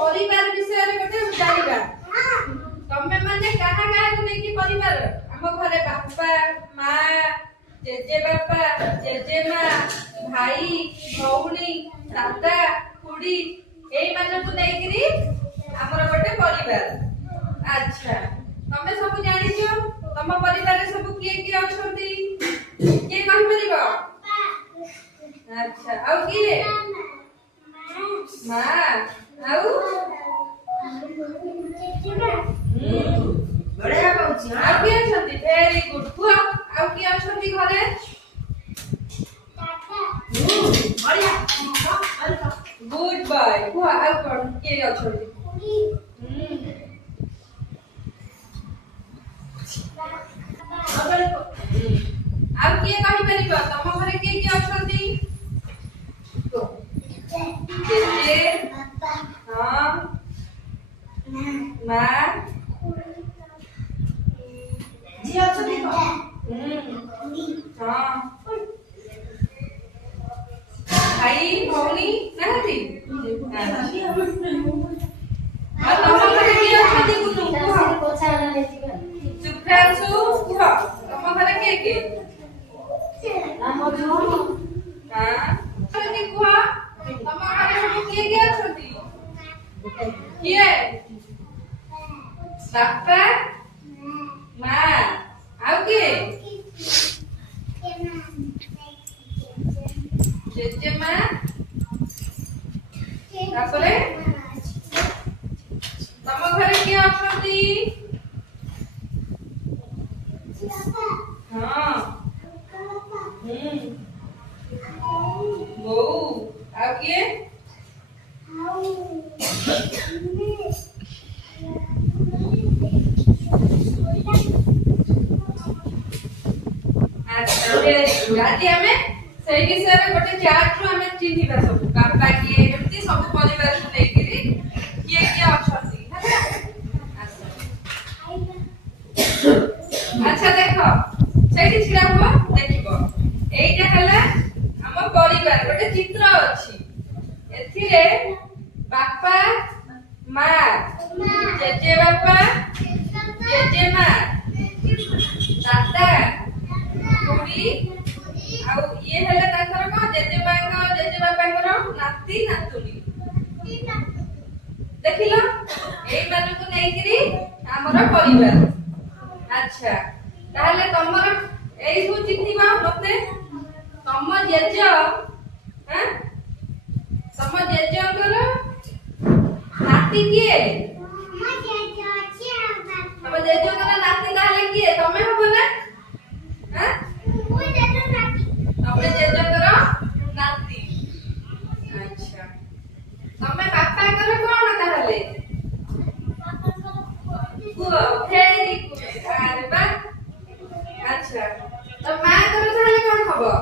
परिवार विषय गोटे जानिबा तमे माने काहा काहा को नेकी परिवार हम घरे बापा मां जेजे बापा जेजे मां भाई भौणी दादा खुड़ी एई माने को नेकरी हमर गोटे परिवार। अच्छा तमे सब जानि जो तम परिवार रे सब किए किए अछंती के कहि परिबो? अच्छा आउ किए मां आउ बड़े पाउची आउ के अछंती वेरी गुड कुआ आउ के अछंती घरे बढ़िया गुड बाय कुआ आउ कोन के अछंती आउ के कहि परिबा तम घरे के अछंती? जेजे हां मां जी अछंती को हां भाई भौणी नाहती आ तम घरे के अछंती कुनु सुप्रांशु कुह तम घरे के नाम जो हां अछंती कुह तम घरे सब के अछंती? किए बापा मां आउ के जेजे मां तापरे तम घरे के अछंती? हां बो आउ के आज हमें सही विषय में गोटे चार्ट रो हमें चिन्हिबा सब बापा किए एमती सब परिवार को लेकरी किए किए अछंती अच्छा देखो सेठी छिड़ा हुआ देखिबो एइटा हला हम परिवार गोटे चित्र अछि एथिरे बापा मां जेजे बापा जेजे मां दादा खुड़ी आउ ये हला ताकर को जेजे बापा को नाती नातुनी देखिलो एई मानु को नेकरी हमर परिवार। अच्छा ताहले तमर एई सु चिन्हिबा मते तम जेज हैं तम जेजंकर नाती किए तम जेजंकर नाती ताहले किए तमे हबो ना हैं तमे जेजंकर नाती। अच्छा तमे बापा कर कोन ताहले को फेरी को अरे बा अच्छा तो मां कर ताहले कोन हबो?